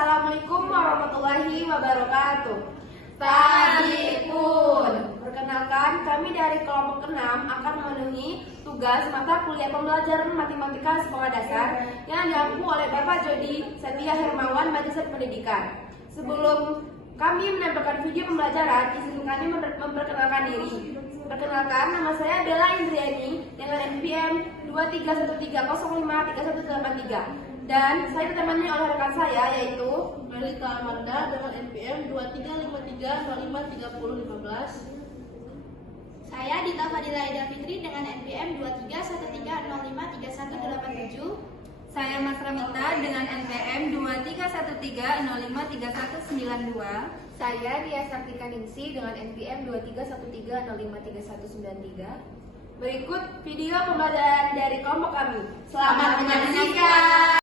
Assalamualaikum warahmatullahi wabarakatuh. Tadipun. Perkenalkan, kami dari kelompok 6 akan memenuhi tugas mata kuliah pembelajaran matematika sekolah dasar yang diampu oleh Bapak Jody Setia Hermawan, Magister Pendidikan. Sebelum kami menampilkan video pembelajaran, izinkan kami memperkenalkan diri. Perkenalkan, nama saya Bella Indriani dengan NPM 2313053183. Dan saya ditemani oleh rekan saya yaitu Melita Amanda dengan NPM 2353053015. Saya Dita Fadila Ida Fitri dengan NPM 2313053187. Saya Mas Ramita dengan NPM 2313053192. saya Ria Sartika Ningsi dengan NPM 2313053193. Berikut video pembelajaran dari kelompok kami. Selamat menyaksikan.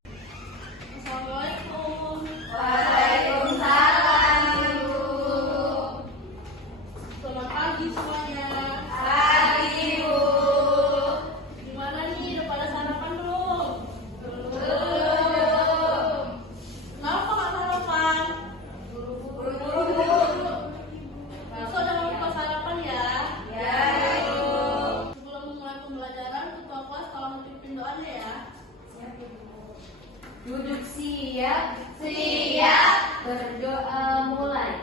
Assalamualaikum. Waalaikumsalam, Ibu. Selamat pagi semuanya. Pagi, Bu. Gimana nih, udah pada sarapan belum? Belum. Kenapa nggak sarapan? Buru-buru. Besok jangan lupa sarapan ya. Ya, Ibu. Sebelum memulai pembelajaran, ketua kelas tolong pimpin doanya ya. Duduk siap, Siap. berdoa mulai.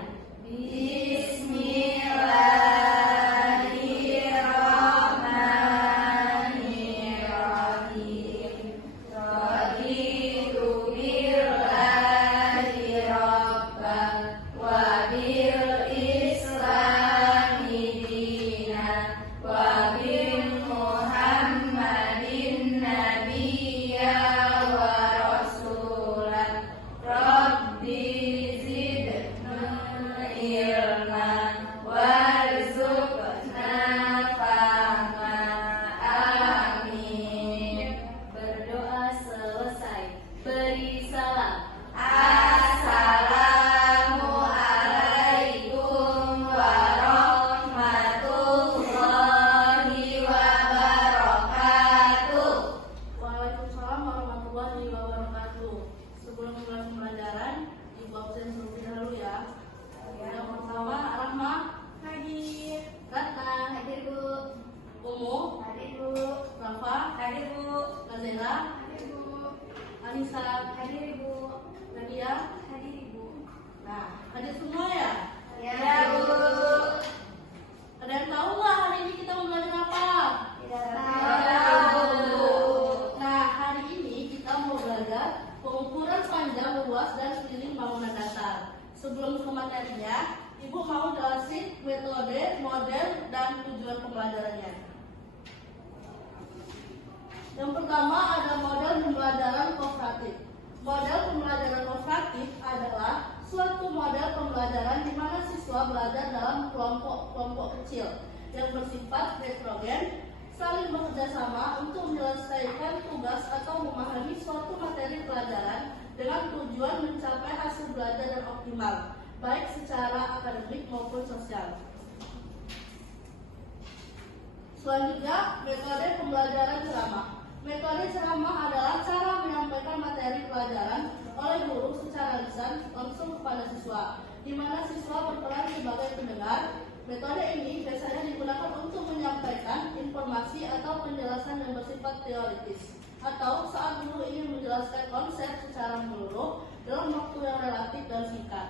Bismillahirrahmanirrahim. Raditu billahi rabban wa bil islami dinan wa bil muhammadin nabiyya wa rasulan. Rabbi zidna ilman warzuqna fahma. Amin. Berdoa selesai, beri salam. Assalamualaikum warahmatullahi wabarakatuh. Waalaikumsalam warahmatullahi wabarakatuh. Sebelum mulai pembelajaran, Ibu absen terlebih dahulu ya. Yang pertama, Rahma, Hadir. Ratna, Hadir, Bu. Umu, Hadir, Bu. Rafa, Hadir Bu, Nazela, Hadir, Bu. Anissa, Hadir, Ibu. Nadia. Hadir, Ibu. Nah, hadir semua ya? Ya, Bu. Ada yang tahu nggak hari ini kita mau belajar apa? Tidak tahu. Nah, hari ini kita mau belajar pengukuran panjang, luas, dan keliling bangunan datar. Sebelum ke materinya, Ibu mau jelasin metode, model, dan tujuan pembelajarannya. Yang pertama ada model pembelajaran kooperatif. Model pembelajaran kooperatif adalah suatu model pembelajaran di mana siswa belajar dalam kelompok-kelompok kecil yang bersifat heterogen, saling bekerja sama untuk menyelesaikan tugas atau memahami suatu materi pelajaran dengan tujuan mencapai hasil belajar yang optimal, baik secara akademik maupun sosial. Selanjutnya, metode pembelajaran ceramah. Metode ceramah adalah cara menyampaikan materi pelajaran oleh guru secara lisan langsung kepada siswa, di mana siswa berperan sebagai pendengar. Metode ini biasanya digunakan untuk menyampaikan informasi atau penjelasan yang bersifat teoritis, atau saat guru ingin menjelaskan konsep secara menyeluruh dalam waktu yang relatif dan singkat.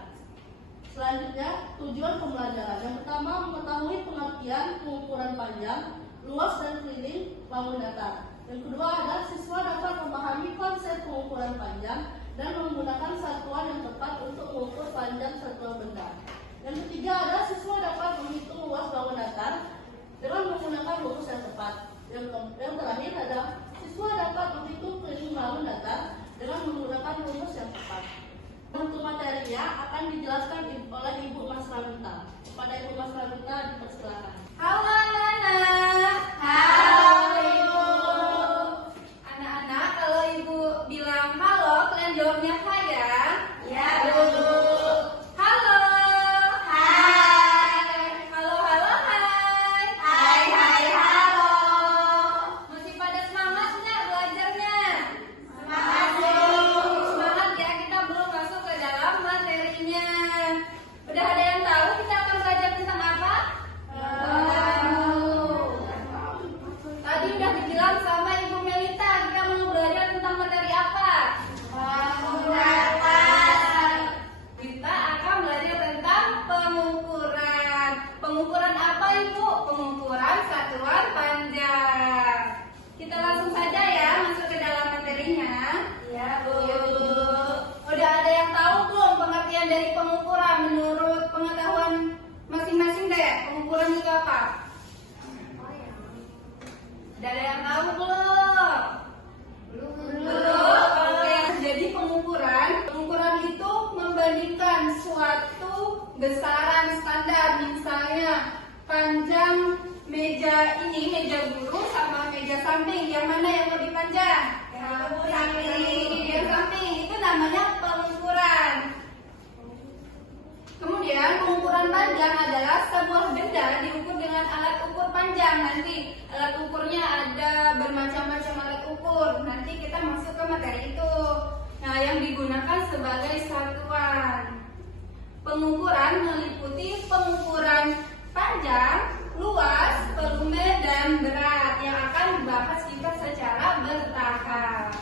Selanjutnya, tujuan pembelajaran. Yang pertama, mengetahui pengertian pengukuran panjang, luas, dan keliling bangun datar. Yang kedua adalah siswa dapat memahami konsep pengukuran panjang dan menggunakan satuan yang tepat untuk mengukur panjang satuan benda. Yang ketiga adalah siswa dapat menghitung luas bangun datar dengan menggunakan rumus yang tepat. Yang terakhir adalah siswa dapat menghitung keliling bangun datar dengan menggunakan rumus yang tepat. Untuk materinya akan dijelaskan oleh Ibu Mas Ramita. Kepada Ibu Mas Ramita dipersilakan. halo anak-anak. Halo, Ibu. Anak-anak, kalau Ibu bilang halo, kalian jawabnya hai ya. Ya, Bu. Halo. Hai. Halo, halo, hai. Hai, hai, halo. tahu belum? Belum. Oke. Jadi pengukuran itu membandingkan suatu besaran standar, misalnya panjang meja ini, meja guru sama meja samping, yang mana yang lebih panjang? Yang samping. Itu namanya pengukuran. Kemudian pengukuran panjang adalah sebuah benda diukur dengan alat ukur panjang. Nanti alat ukurnya ada bermacam-macam alat ukur. Nanti kita masuk ke materi itu. Nah, yang digunakan sebagai satuan pengukuran meliputi pengukuran panjang, luas, volume, dan berat yang akan dibahas kita secara bertahap.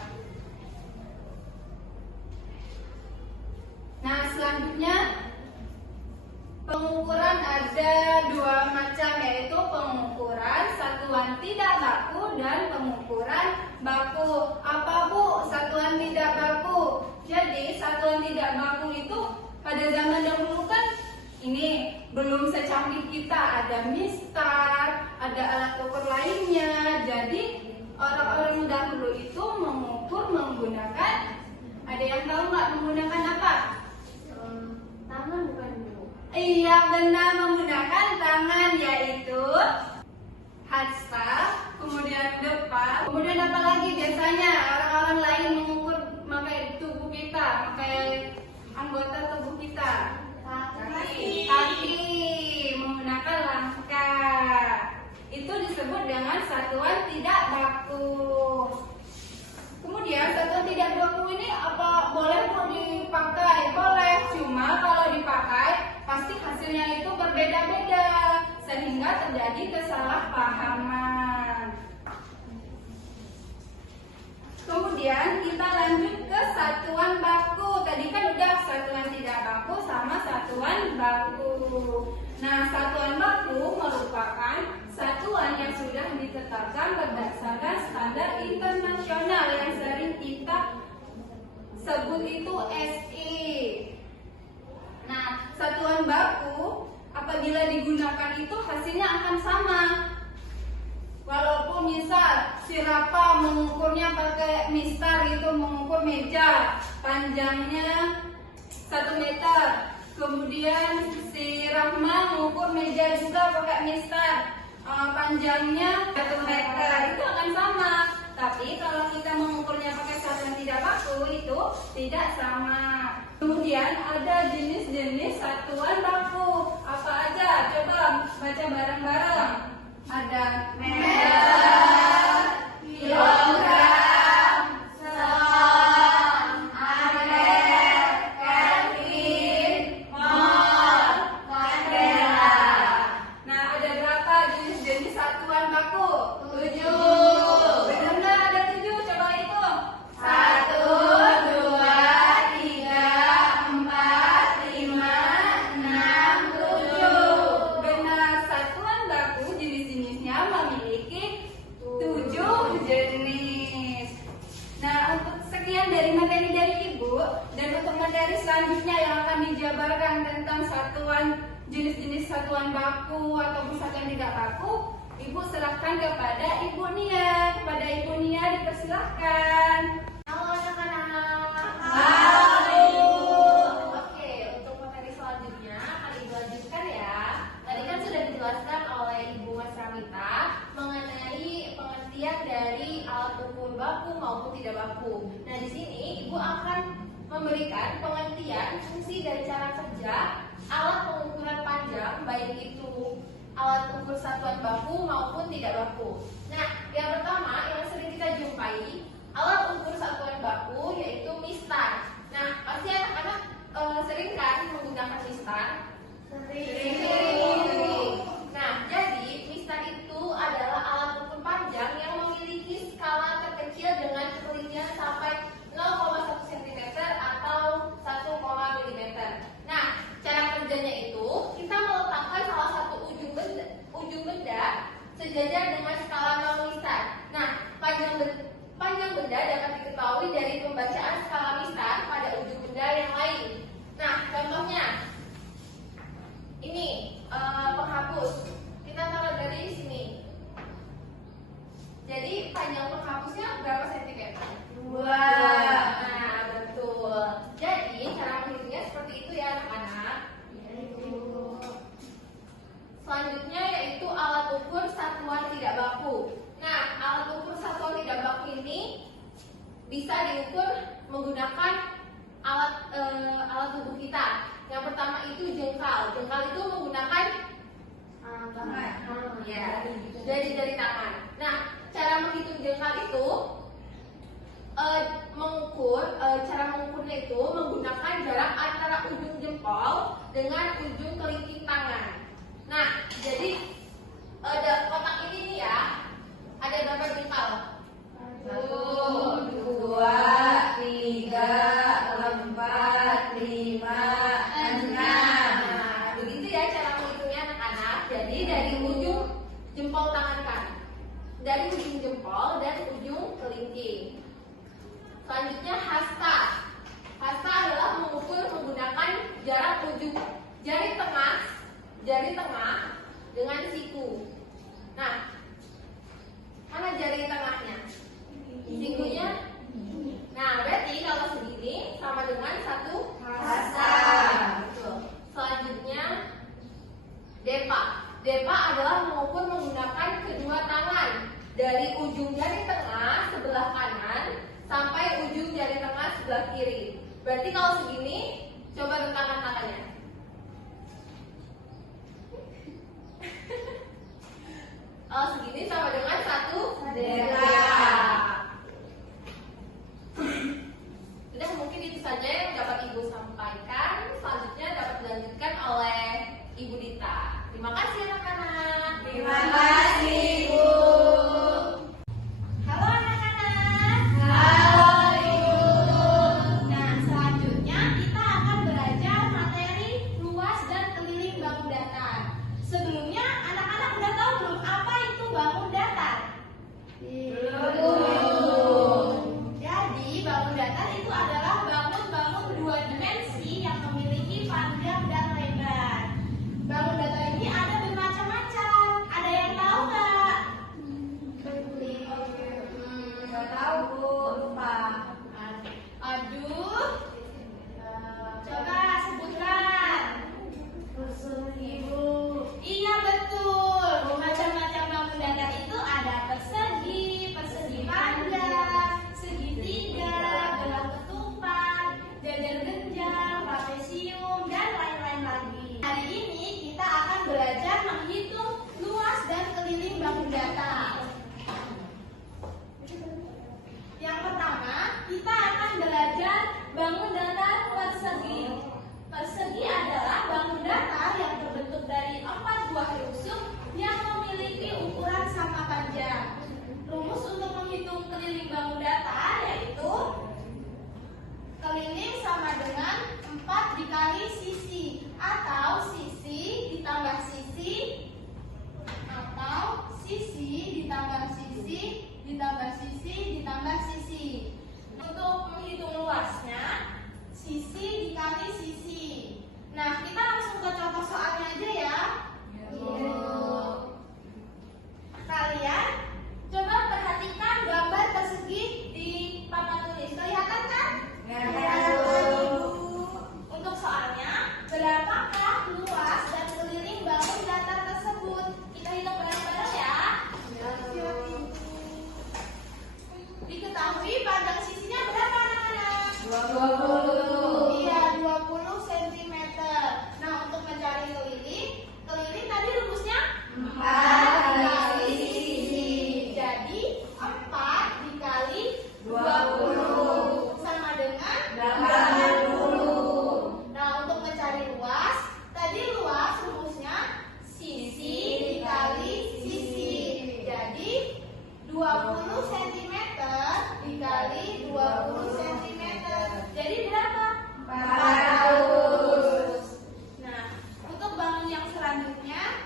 Nah, selanjutnya pengukuran ada dua macam, yaitu pengukuran satuan tidak baku dan pengukuran baku. Apa Bu satuan tidak baku? Jadi satuan tidak baku itu pada zaman dahulu kan ini belum secanggih kita, ada mistar, ada alat ukur lainnya. Jadi orang-orang dahulu itu mengukur menggunakan, ada yang tahu nggak menggunakan apa? Tangan bukan Bu? Iya benar, menggunakan tangan, yaitu hasta, kemudian depan, kemudian apa lagi biasanya orang-orang lain mengukur pakai tubuh kita, pakai anggota tubuh kita, kaki, menggunakan langkah. Itu disebut dengan satuan tidak baku. Kemudian satuan tidak baku ini apa boleh dipakai? Boleh, cuma kalau dipakai pasti hasilnya itu berbeda-beda sehingga terjadi kesalahpahaman. Kemudian kita lanjut ke satuan baku. Tadi kan udah satuan tidak baku sama satuan baku. Nah, satuan baku merupakan satuan yang sudah ditetapkan berdasarkan standar internasional yang sering kita sebut itu SI. Nah, satuan baku apabila digunakan itu hasilnya akan sama. Walaupun misal si Rafa mengukurnya pakai mistar, itu mengukur meja panjangnya 1 meter. Kemudian si Rahma mengukur meja juga pakai mistar, panjangnya 1 meter, itu akan sama. Tapi kalau kita mengukurnya pakai satuan tidak baku itu tidak sama. Kemudian ada jenis-jenis satuan baku. Apa aja? Coba baca bareng-bareng. Ada meter, kilogram, son, ampere, kelvin, mol, candela. Nah, ada berapa jenis-jenis satuan baku? 7. Benar nggak ada 7? Coba hitung. 1, 2, 3, 4, 5, 6, 7. Benar, satuan baku jenis-jenisnya memiliki 7 jenis. Nah, untuk sekian dari materi dari Ibu, dan untuk materi selanjutnya yang akan dijabarkan tentang satuan jenis-jenis satuan baku ataupun satuan tidak baku, Ibu serahkan kepada Ibu Nia. Kepada Ibu Nia dipersilahkan. Halo anak-anak. Halo. Oke, untuk materi selanjutnya akan Ibu lanjutkan ya. Tadi kan sudah dijelaskan oleh Ibu Mas Ramita mengenai pengertian dari alat ukur baku maupun tidak baku. Nah, di sini Ibu akan memberikan pengertian fungsi dan cara kerja alat pengukuran panjang, baik itu alat ukur satuan baku maupun tidak baku. Nah, yang pertama yang sering kita jumpai alat ukur satuan baku yaitu mistar. Nah, pasti anak-anak sering kan menggunakan mistar? Sering. Nah, jadi mistar itu adalah alat ukur panjang yang memiliki skala terkecil dengan ketelitian sampai 0,1 cm atau 1, mm. Nah, cara kerjanya itu kita meletakkan salah satu ujung benda sejajar dengan skala 0 mistar. Jadi panjang penghapusnya berapa sentimeter? 2. Nah, betul. Jadi cara menghitungnya seperti itu ya anak-anak. Selanjutnya yaitu alat ukur satuan tidak baku. Nah, alat ukur satuan tidak baku ini bisa diukur menggunakan alat tubuh kita. Yang pertama itu jengkal. Jengkal itu menggunakan Tangan. ya, jari-jari tangan. Nah, cara menghitung jengkal itu cara mengukurnya itu menggunakan jarak antara ujung jempol dengan ujung kelingking tangan. Nah, jadi ada kotak ini nih ya, ada berapa jengkal? 1, 2, 3, 4, 5, 6. Nah, begitu ya cara menghitungnya anak-anak. Jadi dari ujung jempol tangan kan, dari ujung jempol dan ujung kelingking. Selanjutnya hasta. Hasta adalah mengukur menggunakan jarak ujung jari tengah dengan siku. Nah, mana jari tengahnya? Sikunya. Nah, berarti kalau segini sama dengan 1 hasta. Betul. Selanjutnya depa. Depa adalah mengukur menggunakan kedua tangan dari ujung jari tengah sebelah kanan sampai ujung jari tengah sebelah kiri. Berarti kalau segini, coba rentangkan tangannya. Kalau segini sama dengan 1 depa. Sudah, mungkin itu saja yang dapat Ibu sampaikan. Selanjutnya dapat dilanjutkan oleh Ibu Dita. Terima kasih anak-anak. Terima kasih, Bu. Halo anak-anak. Halo, Ibu. Nah, selanjutnya kita akan belajar materi luas dan keliling bangun datar. Sebelumnya anak-anak udah tahu belum apa itu bangun datar? Jadi bangun datar itu adalah bangun-bangun 2 dimensi yang memiliki panjang dan lebar. Bangun datar ini ada bermacam-macam. Ada yang tahu nggak? Nggak tahu, Bu. Lupa. Aduh, coba sebutkan. Ibu. Iya betul, macam-macam bangun datar itu ada persegi, persegi panjang, segitiga, gelang ketupat, jajar genjang, trapesium, dan lain-lain lagi. Hari ini kita akan belajar menghitung luas dan keliling bangun datar. Yang pertama, kita akan belajar bangun datar persegi. Persegi adalah bangun datar yang terbentuk dari 4 buah rusuk yang memiliki ukuran sama panjang. Rumus untuk menghitung keliling bangun datar yaitu keliling sama dengan 4 dikali sisi atau sisi ditambah sisi atau sisi ditambah sisi ditambah sisi ditambah sisi. Untuk menghitung luasnya, sisi dikali sisi. Nah, kita langsung ke contoh soalnya aja ya. Kalian coba perhatikan gambar persegi di papan tulis. Kelihatan kan? Untuk soalnya, berapakah luas dan keliling bangun datar tersebut? Kita hitung bareng-bareng ya. Diketahui panjang sisinya berapa anak-anak? 20. Iya, 20 cm. Nah, untuk mencari keliling tadi rumusnya 4 kali sisi. Jadi 4 dikali 20 sama dengan 80. Nah, untuk mencari luas, tadi luas rumusnya sisi dikali sisi. Jadi 20 cm dikali 20 cm. Jadi berapa? 400. Nah, untuk bangun yang selanjutnya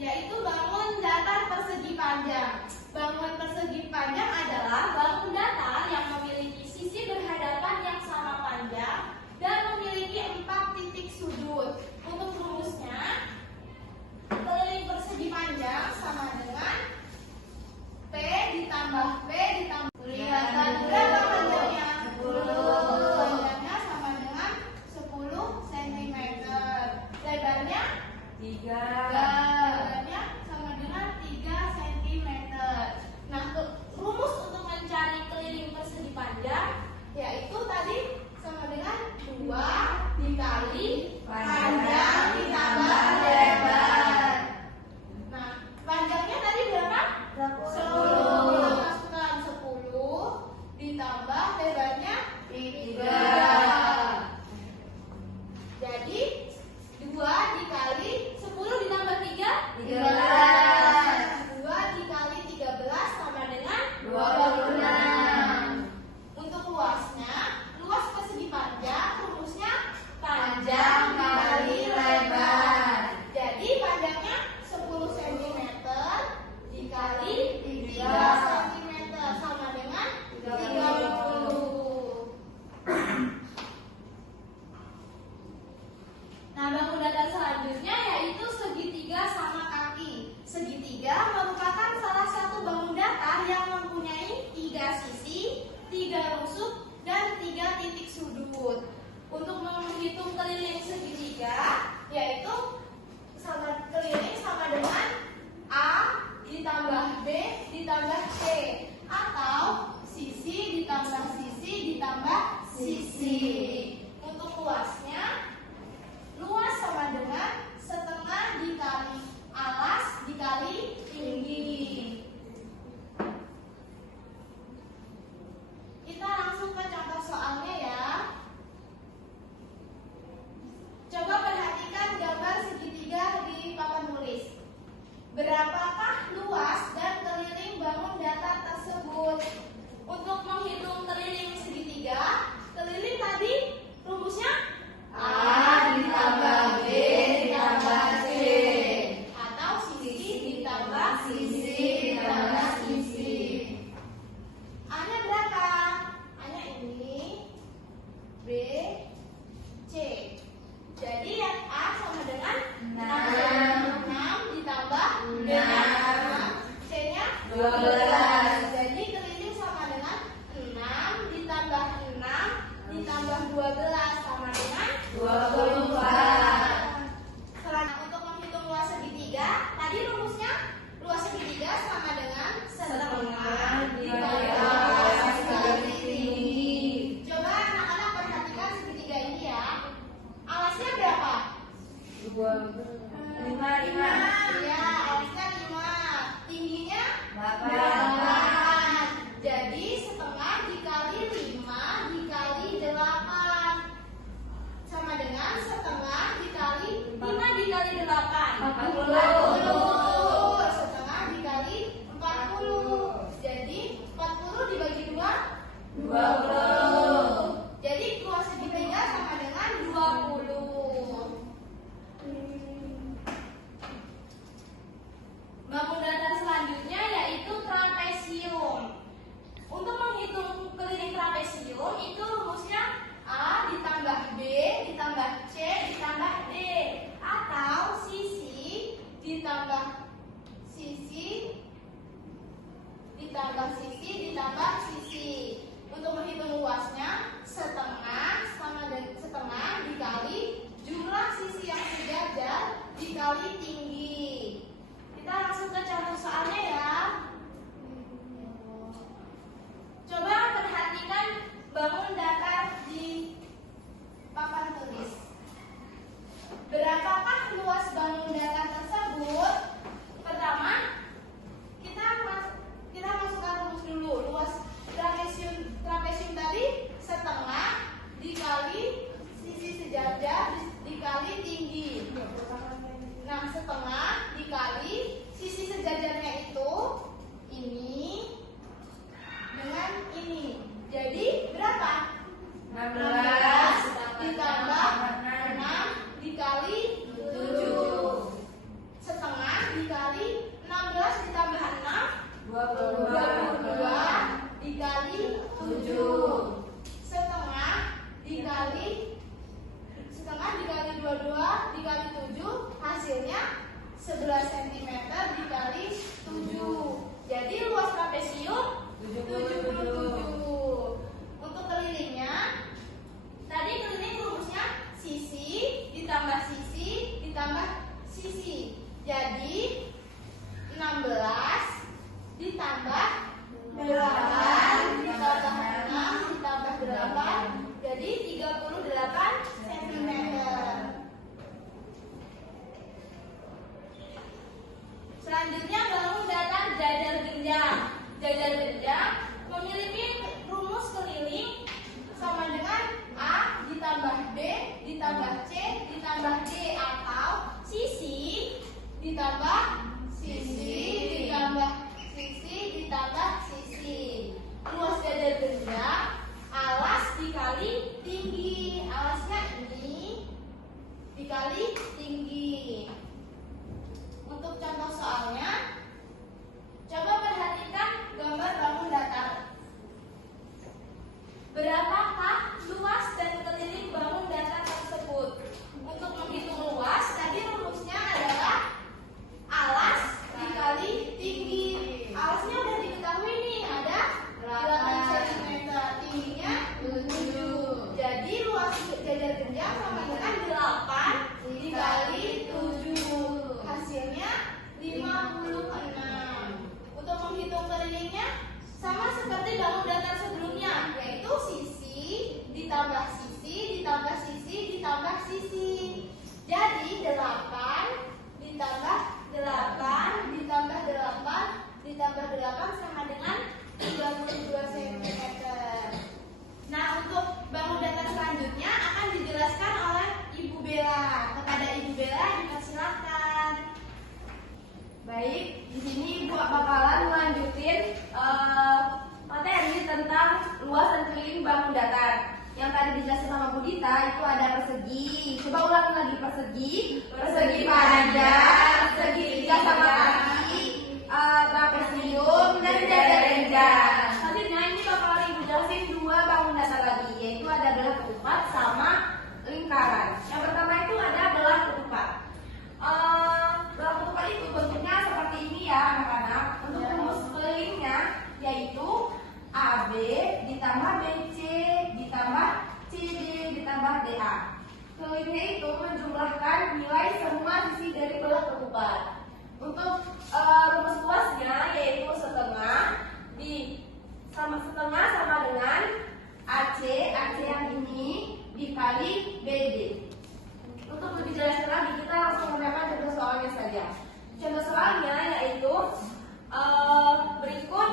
yaitu bangun datar persegi panjang. Bangun persegi panjang adalah bangun datar yang memiliki sisi berhadapan yang sama panjang dan memiliki 4 titik sudut. Untuk rumusnya, keliling persegi panjang sama dengan P ditambah B ditambah. Kelihatan berapa panjangnya? 10. Panjangnya sama dengan 10 cm. Lebarnya 3. lebarnya sama dengan 3 cm. Nah, rumus untuk mencari keliling persegi panjang yaitu tadi sama dengan 2 dikali panjang ditambah lebar. Nah, panjangnya tadi berapa? 10. Kita masukkan 10 ditambah lebarnya 3. Jadi 2 dikali 10 ditambah 3 13. 2 dikali 13 sama dengan 26. Untuk luasnya, luas persegi panjang rumusnya panjang kali lebar. Jadi panjangnya 10 cm dikali 3 cm sama dengan 30. Nah, bangun datar selanjutnya yaitu segitiga sama kaki. Segitiga merupakan salah satu bangun datar yang mempunyai 3 sisi, 3 rusuk, dan 3 titik sudut. Untuk menghitung keliling segitiga, yaitu keliling sama dengan A ditambah B ditambah C, atau sisi ditambah sisi ditambah sisi. Untuk luasnya, luas sama dengan setengah dikali alas dikali tinggi. Kita langsung ke contoh soalnya ya. Coba perhatikan gambar segitiga di papan tulis. Berapakah luas dan keliling bangun datar tersebut? Untuk menghitung keliling segitiga, keliling tadi rumusnya A ditambah B ditambah C. atau sisi ditambah sisi ditambah sisi. A-nya berapa? A-nya ini, B, C. Jadi yang A sama dengan 6 ditambah 6. C-nya 12. Jadi keliling sama dengan 6 ditambah 6 ditambah 12 sama dengan 24. Selanjutnya untuk menghitung luas segitiga, tadi rumusnya luas segitiga sama dengan setengah dikali alas dikali tinggi. Coba anak-anak perhatikan segitiga ini ya. Alasnya berapa? 5. Ya, alasnya 5. Tingginya 8. Jadi setengah dikali 5 dikali 8 sama dengan setengah dikali 5 dikali 8 40. Setengah dikali 40. Jadi 40 dibagi 2 20. Jadi luas segitiga sama dengan 20. Bangun datar selanjutnya yaitu trapesium. Untuk menghitung keliling trapesium itu rumusnya A ditambah B ditambah C ditambah D, atau sisi ditambah sisi ditambah sisi ditambah sisi. Untuk menghitung luasnya, setengah sama dengan setengah dikali jumlah sisi yang sejajar dikali tinggi. Kita langsung ke contoh soalnya ya. Coba perhatikan bangun datar di papan tulis. Berapakah luas bangun datar tersebut? Pertama, kita masukkan rumus dulu. Luas trapesium tadi setengah dikali sisi sejajar dikali tinggi. Nah, setengah dikali sisi sejajarnya itu dikali tinggi. Untuk contoh soalnya, coba perhatikan gambar bangun datar. Berapakah luas dan keliling bangun datar tersebut? Untuk menghitung luas, tadi rumusnya adalah alas dikali tinggi. Alasnya udah diketahui nih, ada 8 cm, tingginya 7. Jadi luas jajar genjang sama dengan 8 dikali 7. Hasilnya 56. Untuk menghitung kelilingnya sama seperti bangun datar sebelumnya, yaitu sisi ditambah sisi ditambah sisi ditambah sisi. Jadi 8 ditambah 8 ditambah 8 ditambah 8 sama dengan 32 cm. Nah, untuk bangun datar selanjutnya akan dijelaskan oleh Ibu Bella. Kepada Ibu Bella dipersilakan. Baik, di sini Ibu bakalan melanjutin materi tentang luas dan keliling bangun datar. Yang tadi dijelaskan sama Bu Dita itu ada persegi. Coba ulangi lagi persegi, persegi panjang, segitiga sama kaki, trapesium dan jajar genjang. Selanjutnya ini bakalan Ibu jelasin dua bangun datar lagi, yaitu ada belah ketupat sama lingkaran. Yang pertama itu ada belah ketupat. Belah ketupat itu bentuknya seperti ini ya anak-anak. Untuk rumus kelilingnya yaitu AB ditambah BC ditambah CD ditambah DA. Kelilingnya itu menjumlahkan nilai semua sisi dari belah ketupat. Untuk rumus luasnya yaitu setengah sama dengan AC yang ini dikali BD. Untuk lebih jelas lagi kita langsung mendapat contoh soalnya saja. Contoh soalnya yaitu berikut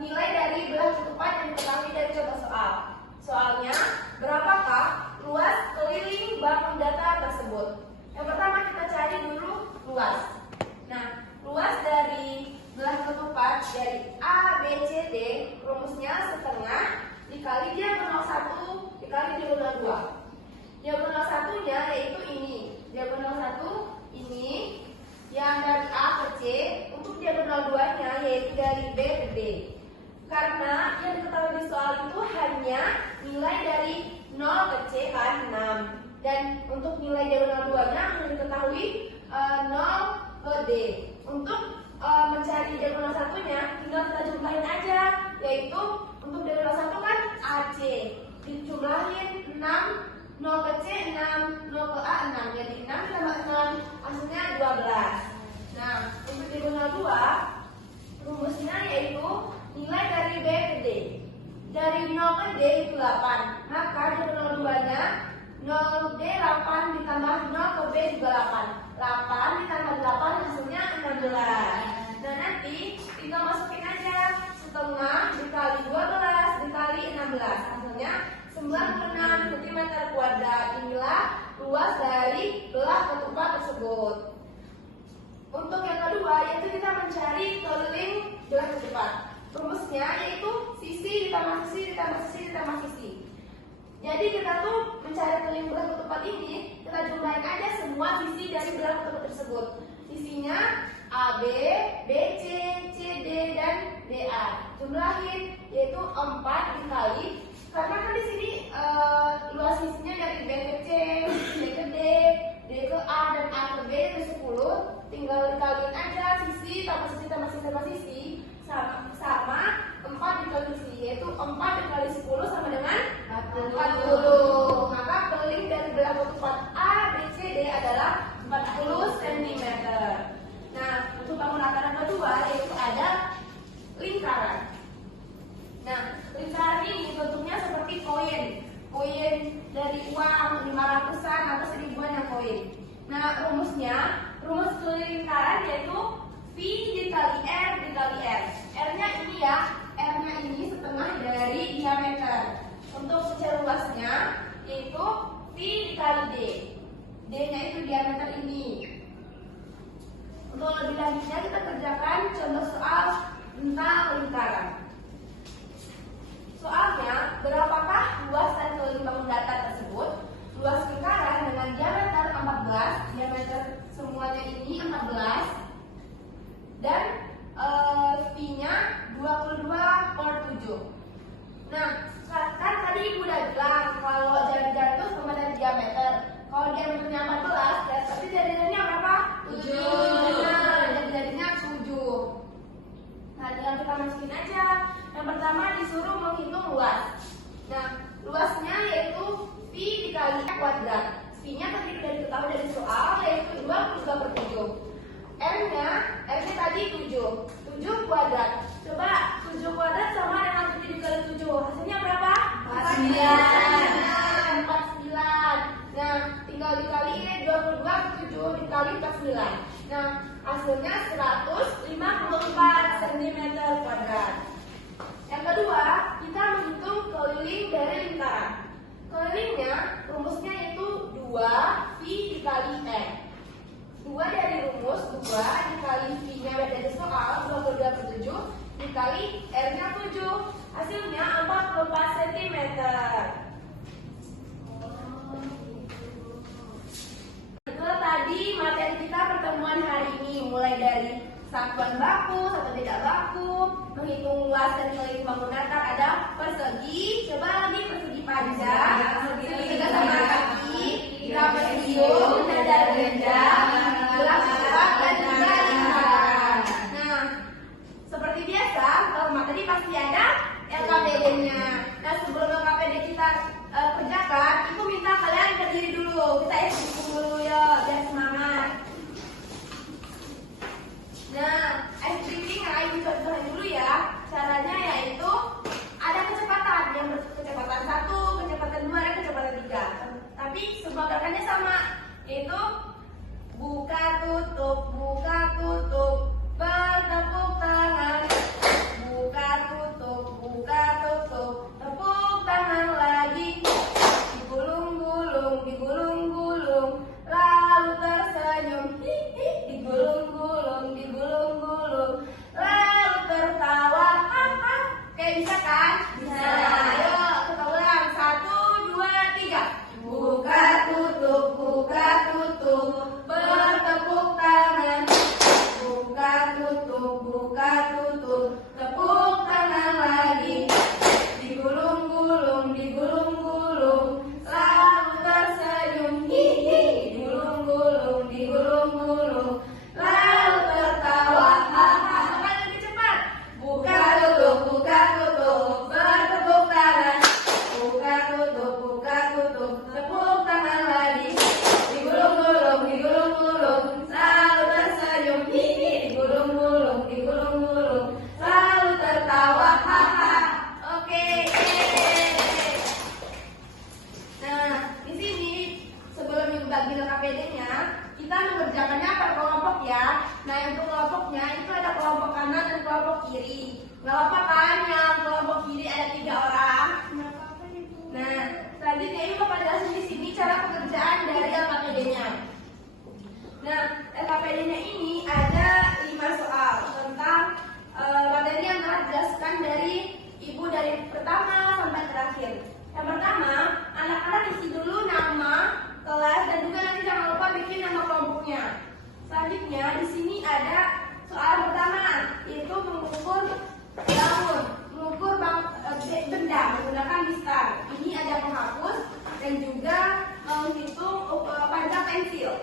nilai dari belah ketupat yang diketahui dari contoh soal. Soalnya, berapakah luas keliling bangun datar tersebut? Yang pertama kita cari dulu luas. Nah, luas dari belah ketupat dari A, B, C, D, rumusnya setengah dikali diagonal 1 dikali diagonal 2. Diagonal satunya yaitu ini. Diagonal 1 ini yang dari A ke C, untuk diagonal 2-nya yaitu dari B ke D. Karena yang diketahui di soal itu hanya nilai dari 0 ke C kan 6. Dan untuk nilai diagonal 2-nya yang diketahui 0 ke D. Untuk mencari diagonal satunya tinggal kita jumlahin aja, yaitu untuk diagonal 1 kan AC. Dijumlahin 6, 0 ke C 6, 0 ke A 6. Jadi 6 tambah 6 hasilnya 12. Nah, untuk diagonal 2 rumusnya yaitu nilai dari B ke D. Dari 0 ke D itu 8. Maka diagonal 2-nya 0D 8 ditambah 0 ke B juga 8. 8 ditambah 8 hasilnya 16. Nah, nanti tinggal masukin aja setengah dikali 12 dikali 16. Hasilnya 96 cm kuadrat. Inilah luas dari belah ketupat tersebut. Untuk yang kedua yaitu kita mencari keliling belah ketupat. Rumusnya yaitu sisi ditambah sisi ditambah sisi ditambah sisi. Jadi kita tuh mencari keliling belah ketupat ini, kita jumlahin aja semua sisi dari belah ketupat tersebut. Sisinya AB, BC, CD dan DA. Jumlahin yaitu 4 dikali, karena kan di sini luas sisinya dari B ke C, C ke D, D ke A dan A ke B itu 10. Tinggal dikaliin aja sisi tambah sisi tambah sisi tambah sisi sama 4 dikali sisi, yaitu 4 dikali 10 sama dengan 40. Maka keliling dari belah ketupat A, B, C, D adalah 40 cm. Nah, untuk bangun datar yang kedua yaitu ada lingkaran. Nah, lingkaran ini bentuknya seperti koin. Koin dari uang 500-an atau 1000-an yang koin. Nah, rumus keliling lingkaran yaitu V dikali R dikali R. R-nya ini ya, R-nya ini setengah dari diameter. Untuk secara luasnya yaitu V dikali D. D-nya itu diameter ini. Untuk lebih lanjutnya kita kerjakan contoh soal tentang lingkaran. Soalnya, berapakah luas dan keliling bangun datar tersebut? Luas lingkaran dengan diameter Nah, kan tadi Ibu udah bilang kalau jari-jari itu sama dari diameter. Kalau diameternya 14, ya berarti jari-jarinya berapa? 7. Nah, jari-jarinya 7. Nah, tinggal kita masukin aja. Yang pertama disuruh menghitung luas. Nah, luasnya yaitu pi dikali x kuadrat. Pi-nya tadi sudah diketahui dari soal, yaitu 2 + 2/7. R-nya tadi 7. 7 kuadrat. Coba 7 kuadrat sama dengan 7 dikali 7. Hasilnya berapa? 49. Nah, tinggal dikaliin 22/7 dikali 49. Nah, hasilnya 154 cm kuadrat. Yang kedua, kita menghitung keliling dari lingkaran. Kelilingnya rumusnya itu 2 pi dikali x. 2 dari rumus 2 dikali pi-nya dari soal 22/7 dikali r-nya 7. Hasilnya 44 cm. Itu tadi materi kita pertemuan hari ini, mulai dari satuan baku, satuan tidak baku, menghitung luas dan keliling bangun datar, ada persegi, coba lagi persegi panjang, segitiga sama kaki, trapesium, dada ganja, gerak cepat dan juga lingkaran. Nah, seperti biasa, kalau materi pasti ada LKPD-nya. Nah, sebelum LKPD kita kerjakan, itu minta kalian berdiri dulu. Kita hitung dulu ya, biar semangat. Nah, ice breathing Ibu contohin dulu ya. Caranya yaitu ada kecepatan, yang kecepatan 1, kecepatan 2, dan kecepatan 3. Tapi semua gerakannya sama, yaitu buka tutup, bertepuk tangan, buka tutup, tepuk tangan lagi, digulung-gulung, lalu tersenyum, digulung-gulung, lalu tertawa, Oke, bisa kan? Bisa. Ayo kita ulang, 1, 2, 3. Buka tutup, bertepuk tangan, buka tutup, tepuk tangan lagi, digulung-gulung, lalu tersenyum, digulung-gulung, lalu tertawa, Sekali lebih cepat. Buka tutup, bertepuk tangan, buka tutup, tepuk tangan lagi, digulung-gulung, lalu tersenyum, digulung-gulung, lalu tertawa, Oke. Nah, di sini sebelum Ibu bagi LKPD-nya, kita mengerjakannya per kelompok ya. Nah, untuk kelompoknya itu ada kelompok kanan dan kelompok kiri. Gak apa-apa kan yang kelompok kiri ada 3 orang? Nah, selanjutnya Ibu bakal jelasin di sini cara pekerjaan dari LKPD-nya. Nah, LKPD-nya ini ada 5 soal tentang materi yang telah dijelaskan dari Ibu dari pertama sampai terakhir. Yang pertama, anak-anak isi dulu nama kelas dan juga nanti jangan lupa bikin nama kelompoknya. Selanjutnya di sini ada soal pertama, yaitu mengukur daun, mengukur benda menggunakan mistar. Ini ada penghapus dan juga menghitung panjang pensil.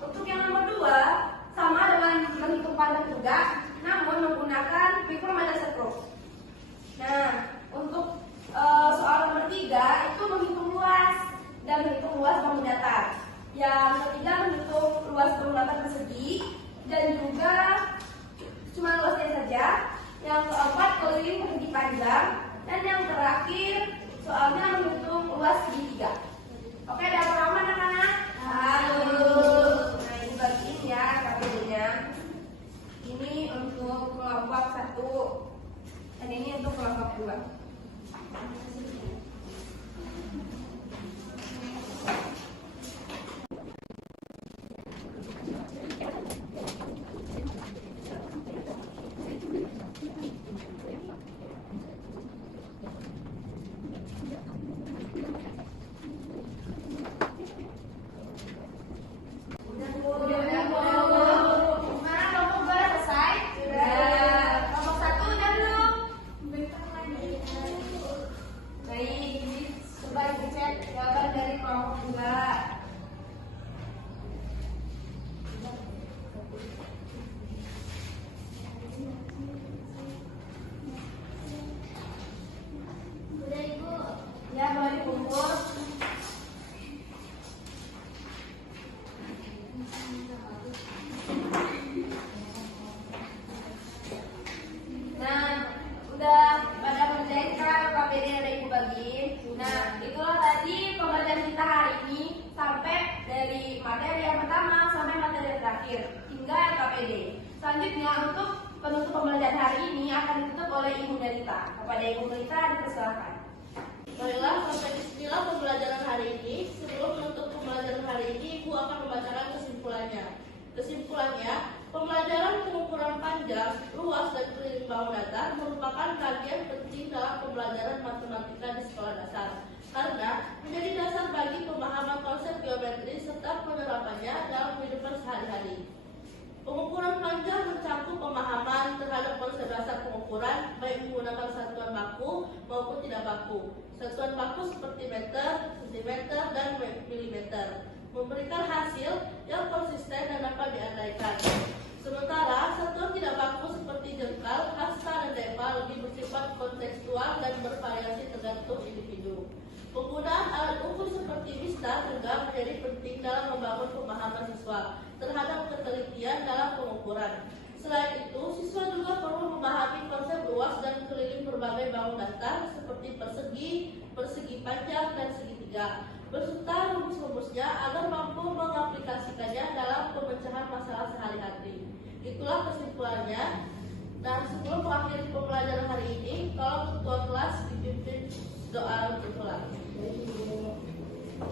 Untuk yang nomor 2 sama dengan menghitung panjang juga, namun menggunakan micrometer stroke. Nah, untuk soal nomor 3 itu menghitung luas dan menghitung luas bangun datar. Yang ketiga menghitung luas bangun datar persegi dan juga cuma luasnya saja. Yang keempat keliling persegi panjang dan yang terakhir soalnya menghitung luas segitiga. Oke, ada paham anak-anak? Harus. Nah, ini bagiin ya KPD-nya. Ini untuk kelompok 1 dan ini untuk kelompok 2. Melita. Kepada Ibu Melita dipersilakan. Baiklah, sampai disinilah pembelajaran hari ini. Sebelum menutup pembelajaran hari ini, Ibu akan membacakan kesimpulannya. Kesimpulannya, pembelajaran pengukuran panjang, luas, dan keliling bawah datar merupakan bagian penting dalam pembelajaran matematika di sekolah dasar, karena menjadi dasar bagi pemahaman konsep geometri serta penerapannya dalam kehidupan sehari-hari. Pengukuran panjang mencakup pemahaman terhadap konsep dasar pengukuran, baik menggunakan satuan baku maupun tidak baku. Satuan baku seperti meter, sentimeter, dan milimeter, memberikan hasil yang konsisten dan dapat diandaikan. Sementara satuan tidak baku seperti jengkal, hasta, dan deba lebih bersifat kontekstual dan bervariasi tergantung individu. Penggunaan alat ukur seperti WISTA juga menjadi penting dalam membangun pemahaman siswa terhadap ketelitian dalam pengukuran. Selain itu, siswa juga perlu memahami konsep luas dan keliling berbagai bangun datar seperti persegi, persegi panjang, dan segitiga, beserta rumus-rumusnya agar mampu mengaplikasikannya dalam pemecahan masalah sehari-hari. Itulah kesimpulannya. Dan sebelum mengakhiri pembelajaran hari ini, kalau ketua kelas dipimpin doa berdoa.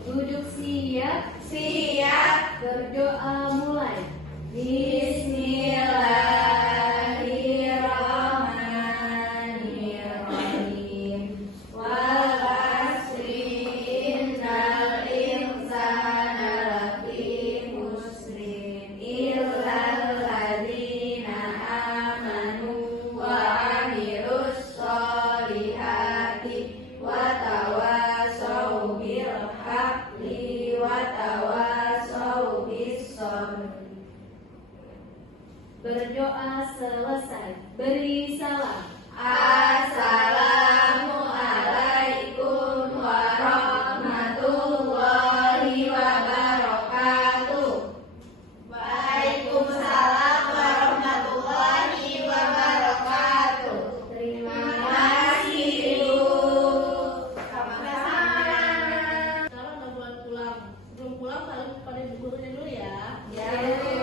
Duduk siap. Siap. Berdoa mulai. Bismillahirrahmanirrahim. Wal asri innal insana lafi khusrin illal ladzina amanu wa amilus sholihati wa tawasau bil haqqi wa tawasau bis sabr. Berdoa selesai. Beri salam. Assalamualaikum warahmatullahi wabarakatuh. Waalaikumsalam warahmatullahi wabarakatuh. Terima kasih Ibu. Sama-sama. Sekarang udah mulai pulang. Sebelum pulang, salam kepada ibu gurunya dulu ya. Ya, Bu.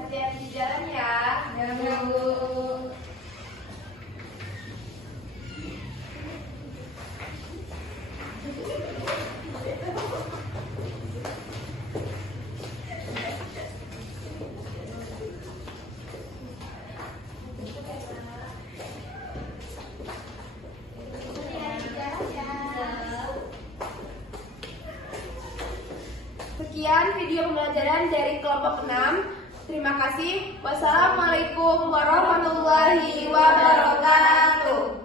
Hati-hati di jalan ya. Ya, Bu. Sekian video pembelajaran dari kelompok 6. Terima kasih. Wassalamualaikum warahmatullahi wabarakatuh.